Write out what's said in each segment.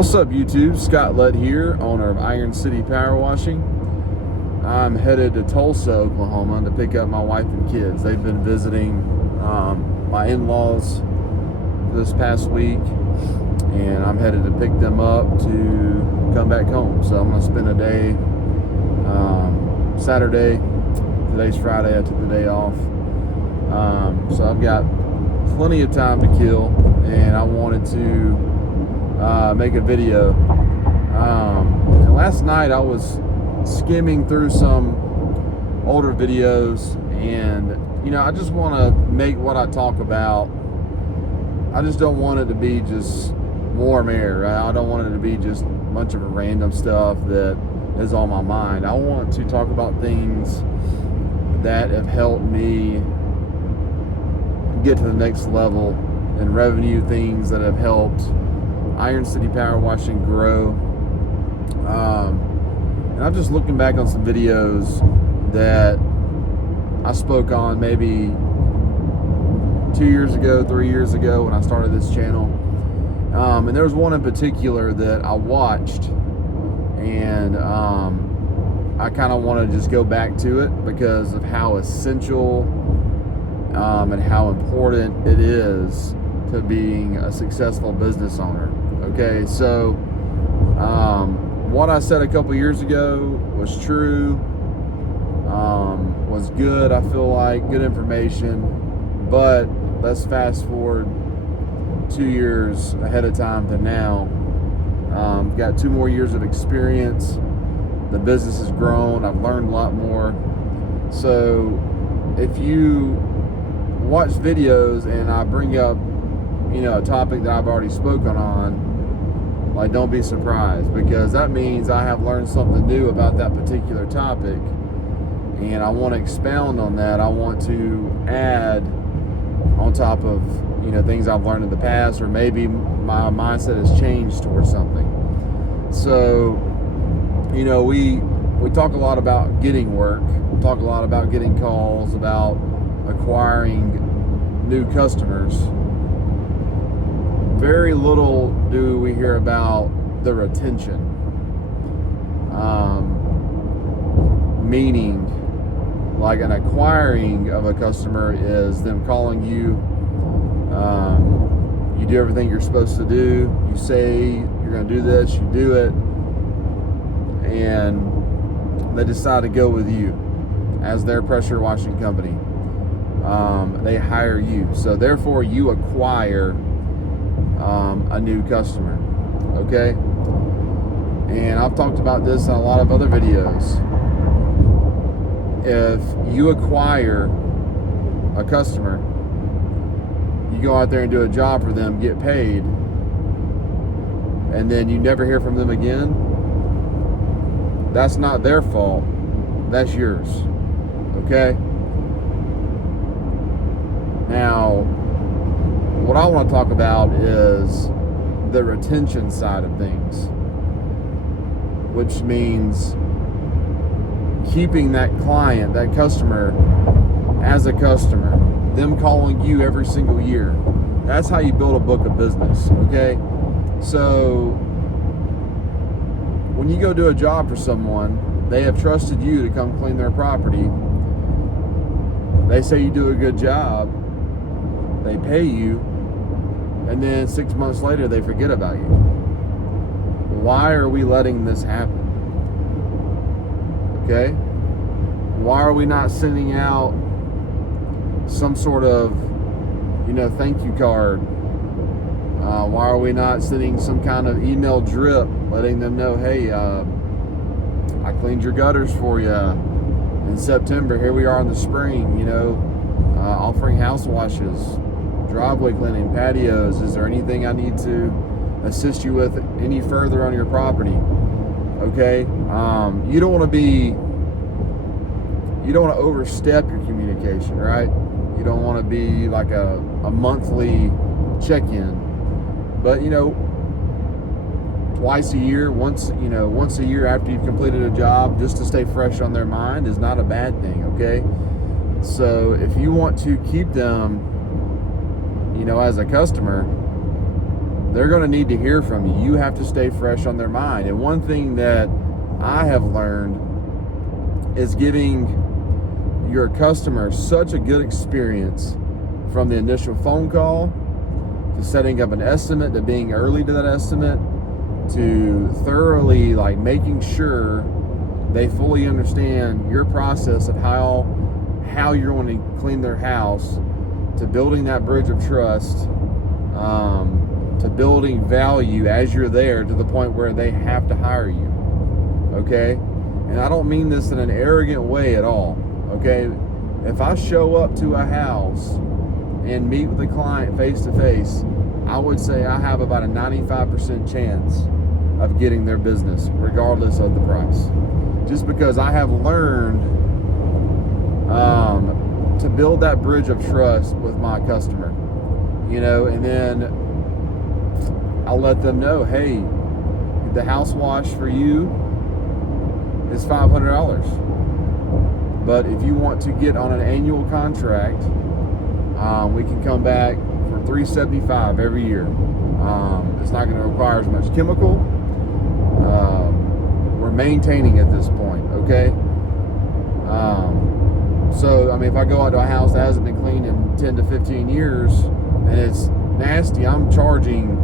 What's up, YouTube? Scott Lett here, owner of Iron City Power Washing. I'm headed to Tulsa, Oklahoma to pick up my wife and kids. They've been visiting my in-laws this past week, and I'm headed to pick them up to come back home. So I'm going to spend a day Saturday. Today's Friday. I took the day off. So I've got plenty of time to kill, and I wanted to make a video. And last night I was skimming through some older videos, and I just want to make what I talk about. I just don't want it to be just warm air, right? I don't want it to be just a bunch of random stuff that is on my mind. I want to talk about things that have helped me get to the next level in revenue, things that have helped Iron City Power Washing grow. And I'm just looking back on some videos that I spoke on maybe 2 years ago, 3 years ago when I started this channel. And there was one in particular that I watched, and I kind of want to just go back to it because of how essential and how important it is to being a successful business owner. Okay, so what I said a couple years ago was true, was good. I feel like good information, but let's fast forward 2 years ahead of time to now. Got 2 more years of experience. The business has grown. I've learned a lot more. So if you watch videos and I bring up a topic that I've already spoken on, like, don't be surprised, because that means I have learned something new about that particular topic, and I want to expound on that. I want to add on top of things I've learned in the past, or maybe my mindset has changed towards something. So we talk a lot about getting work. We talk a lot about getting calls, about acquiring new customers. Very little do we hear about the retention. Meaning, like, an acquiring of a customer is them calling you. You do everything you're supposed to do. You say you're going to do this, you do it, and they decide to go with you as their pressure washing company. They hire you. So therefore you acquire a new customer. Okay, and I've talked about this in a lot of other videos. If you acquire a customer, you go out there and do a job for them, get paid, and then you never hear from them again, that's not their fault, that's yours. Okay, now what I want to talk about is the retention side of things, which means keeping that client, that customer, as a customer, them calling you every single year. That's how you build a book of business. Okay, so when you go do a job for someone, they have trusted you to come clean their property. They say you do a good job, they pay you, and then 6 months later they forget about you. Why are we letting this happen? Okay? Why are we not sending out some sort of thank you card? Why are we not sending some kind of email drip letting them know, hey, I cleaned your gutters for you in September. Here we are in the spring, offering house washes, driveway cleaning, patios. Is there anything I need to assist you with any further on your property? Okay, you don't want to overstep your communication, right? You don't want to be like a monthly check-in, but twice a year, once a year after you've completed a job, just to stay fresh on their mind is not a bad thing. Okay, so if you want to keep them as a customer, they're going to need to hear from you. You have to stay fresh on their mind. And one thing that I have learned is giving your customer such a good experience from the initial phone call to setting up an estimate, to being early to that estimate, to thoroughly like making sure they fully understand your process of how you're going to clean their house, to building that bridge of trust, to building value as you're there to the point where they have to hire you. Okay? And I don't mean this in an arrogant way at all. Okay? If I show up to a house and meet with the client face to face, I would say I have about a 95% chance of getting their business regardless of the price. Just because I have learned to build that bridge of trust with my customer, and then I'll let them know, hey, the house wash for you is $500. But if you want to get on an annual contract, we can come back for $375 every year. It's not going to require as much chemical. We're maintaining at this point, okay? So, I mean, if I go out to a house that hasn't been cleaned in 10 to 15 years and it's nasty, I'm charging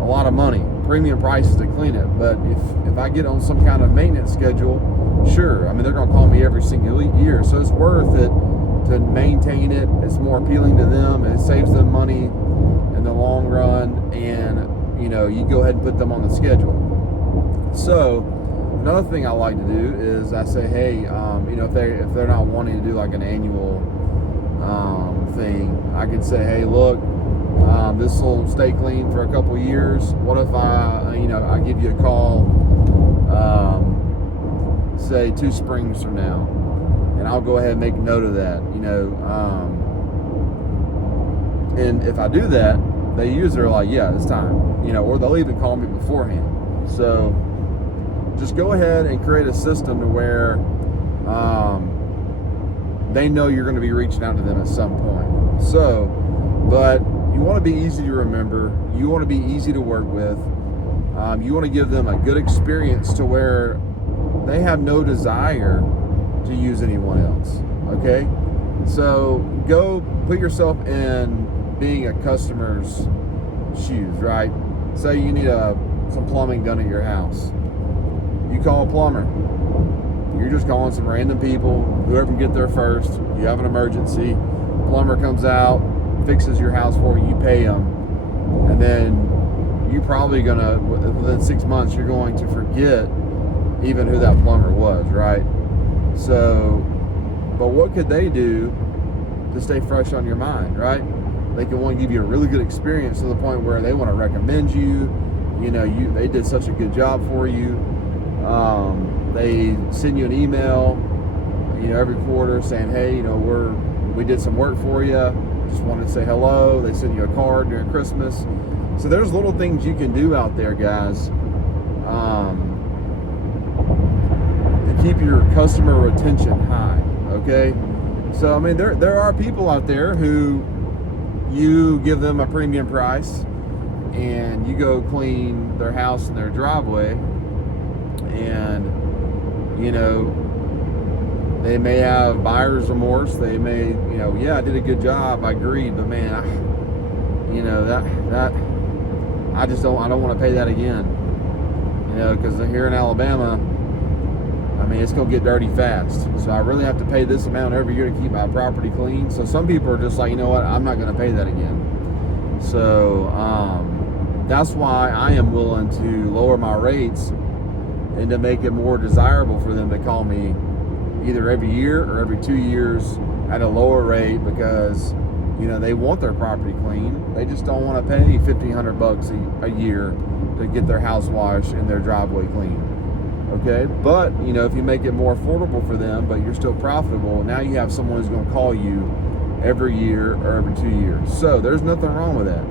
a lot of money, premium prices to clean it. But if I get on some kind of maintenance schedule, sure, I mean, they're going to call me every single year. So it's worth it to maintain it. It's more appealing to them. It saves them money in the long run. And, you go ahead and put them on the schedule. So another thing I like to do is I say, hey, if they're not wanting to do like an annual thing, I could say, hey, look, this will stay clean for a couple years. What if I give you a call, say 2 springs from now, and I'll go ahead and make note of that, and if I do that, they usually are like, yeah, it's time, or they'll even call me beforehand. So just go ahead and create a system to where they know you're going to be reaching out to them at some point. So, but you want to be easy to remember. You want to be easy to work with. You want to give them a good experience to where they have no desire to use anyone else. Okay? So go put yourself in being a customer's shoes, right? Say you need some plumbing done at your house. You call a plumber. You're just calling some random people, whoever can get there first. You have an emergency. Plumber comes out, fixes your house for you, you pay them, and then you're probably gonna, within 6 months, you're going to forget even who that plumber was, right? So, but what could they do to stay fresh on your mind, right? They can want to give you a really good experience to the point where they want to recommend you. They did such a good job for you. They send you an email, every quarter saying, hey, we did some work for you. Just wanted to say hello. They send you a card during Christmas. So there's little things you can do out there, guys, to keep your customer retention high. Okay. So, I mean, there are people out there who you give them a premium price and you go clean their house and their driveway, and they may have buyer's remorse. They may, yeah, I did a good job, I agreed, but man, I don't want to pay that again, because here in Alabama, I mean, it's gonna get dirty fast. So I really have to pay this amount every year to keep my property clean. So some people are just like, you know what, I'm not gonna pay that again. So that's why I am willing to lower my rates and to make it more desirable for them to call me either every year or every 2 years at a lower rate, because they want their property clean. They just don't want to pay $1,500 a year to get their house washed and their driveway clean. Okay, but if you make it more affordable for them, but you're still profitable, now you have someone who's going to call you every year or every 2 years. So there's nothing wrong with that.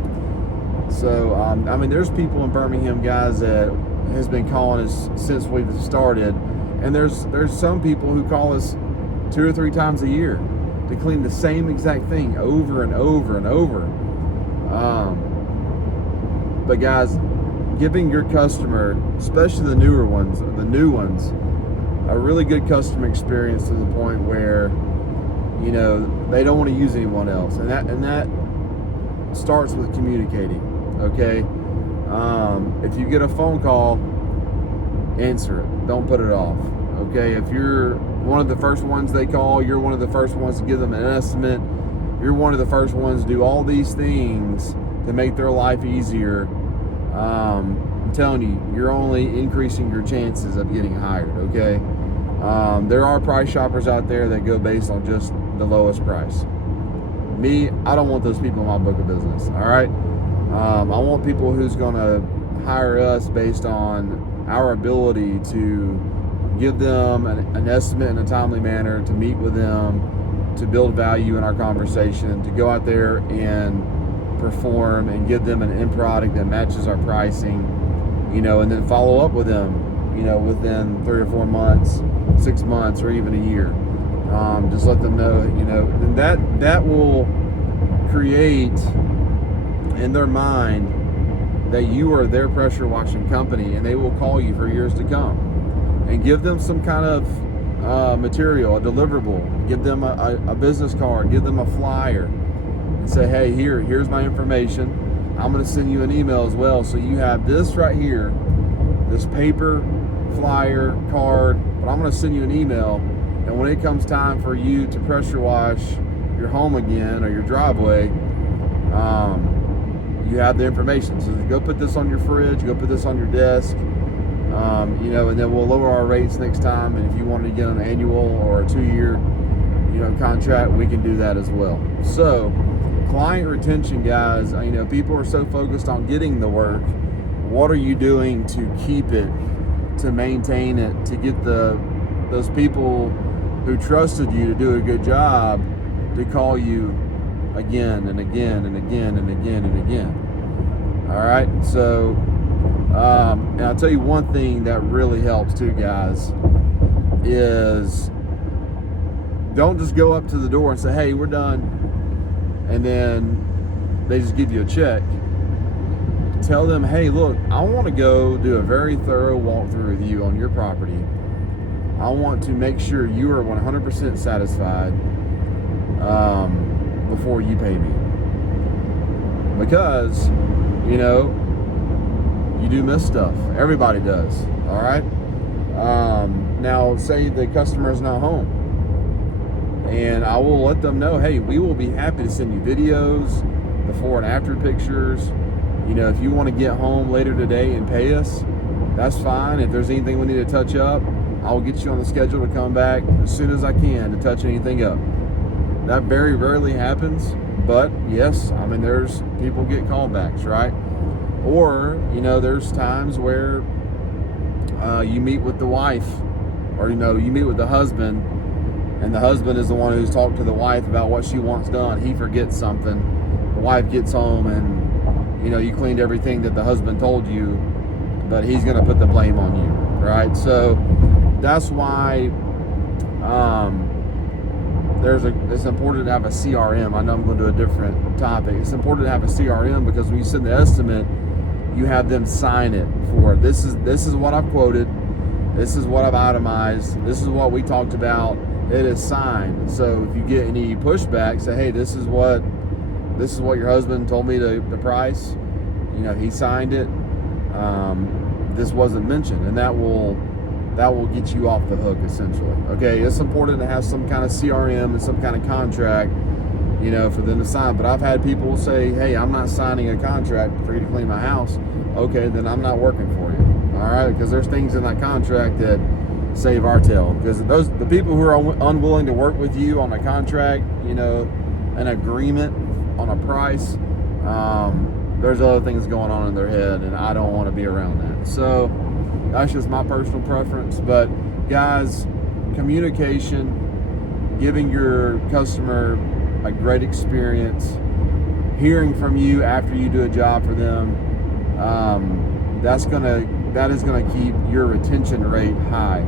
So I mean, there's people in Birmingham, guys, that has been calling us since we've started, and there's some people who call us 2 or 3 times a year to clean the same exact thing over and over and over. But guys, giving your customer, especially the new ones, a really good customer experience to the point where, you know, they don't want to use anyone else, and that starts with communicating. Okay, if you get a phone call, answer it. Don't put it off. Okay, if you're one of the first ones they call, you're one of the first ones to give them an estimate, you're one of the first ones to do all these things to make their life easier, I'm telling you, you're only increasing your chances of getting hired. Okay, there are price shoppers out there that go based on just the lowest price. Me, I don't want those people in my book of business. All right, I want people who's going to hire us based on our ability to give them an estimate in a timely manner, to meet with them, to build value in our conversation, to go out there and perform and give them an end product that matches our pricing, you know, and then follow up with them, you know, within 3 or 4 months, 6 months, or even a year. Just let them know, you know, and that will create in their mind that you are their pressure washing company, and they will call you for years to come. And give them some kind of material, a deliverable. Give them a business card. Give them a flyer, and say, hey, here's my information. I'm going to send you an email as well, so you have this right here, this paper flyer card. But I'm going to send you an email, and when it comes time for you to pressure wash your home again or your driveway, you have the information. So go put this on your fridge, go put this on your desk, you know, and then we'll lower our rates next time. And if you wanted to get an annual or a 2-year, you know, contract, we can do that as well. So client retention, guys, you know, people are so focused on getting the work. What are you doing to keep it, to maintain it, to get those people who trusted you to do a good job to call you again and again and again and again and again? All right, so and I'll tell you one thing that really helps too, guys, is don't just go up to the door and say, hey, we're done, and then they just give you a check. Tell them, hey, look, I want to go do a very thorough walkthrough with you on your property. I want to make sure you are 100% satisfied before you pay me. Because, you know, you do miss stuff. Everybody does. All right. Now, say the customer is not home, and I will let them know, hey, we will be happy to send you videos, before and after pictures. You know, if you want to get home later today and pay us, that's fine. If there's anything we need to touch up, I'll get you on the schedule to come back as soon as I can to touch anything up. That very rarely happens, but yes, I mean, there's people get callbacks, right? Or, you know, there's times where you meet with the wife, or, you know, you meet with the husband, and the husband is the one who's talked to the wife about what she wants done. He forgets something. The wife gets home, and, you know, you cleaned everything that the husband told you, but he's going to put the blame on you, right? So that's why it's important to have a CRM. I know I'm going to do a different topic. It's important to have a CRM because when you send the estimate, you have them sign it for this is what I've quoted, this is what I've itemized, this is what we talked about. It is signed. So if you get any pushback, say, hey, this is what your husband told me the price. You know, he signed it. This wasn't mentioned, and that will get you off the hook, essentially. Okay, it's important to have some kind of CRM and some kind of contract, you know, for them to sign. But I've had people say, hey, I'm not signing a contract for you to clean my house. Okay, then I'm not working for you. All right, because there's things in that contract that save our tail. Because the people who are unwilling to work with you on a contract, you know, an agreement on a price, there's other things going on in their head, and I don't want to be around that. So that's just my personal preference. But guys, communication, giving your customer a great experience, hearing from you after you do a job for them, that is gonna keep your retention rate high.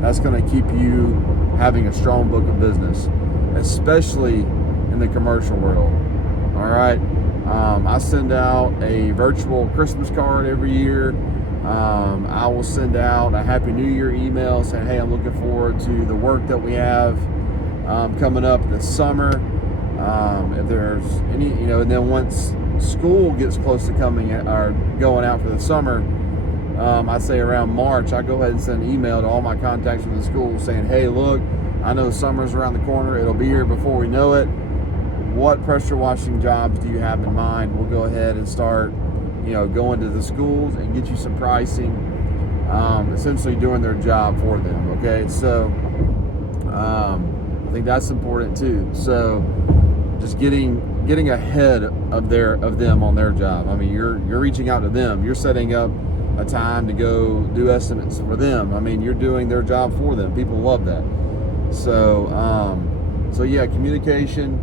That's gonna keep you having a strong book of business, especially in the commercial world. All right. I send out a virtual Christmas card every year. I will send out a Happy New Year email saying, hey, I'm looking forward to the work that we have coming up this summer. If there's any, and then once school gets close to coming or going out for the summer, I'd say around March, I go ahead and send an email to all my contacts from the school saying, hey, look, I know summer's around the corner. It'll be here before we know it. What pressure washing jobs do you have in mind? We'll go ahead and start, going to the schools and get you some pricing, essentially doing their job for them. Okay, so I think that's important too. So just getting ahead of them on their job. I mean, you're reaching out to them. You're setting up a time to go do estimates for them. I mean, you're doing their job for them. People love that. So yeah, communication,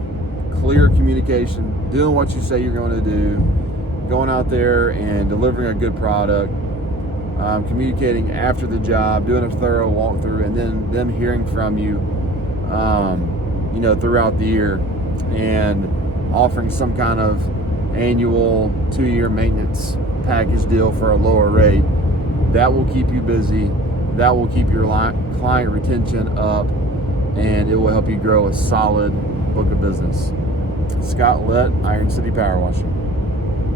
clear communication, doing what you say you're going to do, going out there and delivering a good product, communicating after the job, doing a thorough walkthrough, and then them hearing from you, throughout the year, and offering some kind of annual 2-year maintenance package deal for a lower rate. That will keep you busy. That will keep your client retention up, and it will help you grow a solid book of business. Scott Lett, Iron City Power Washing.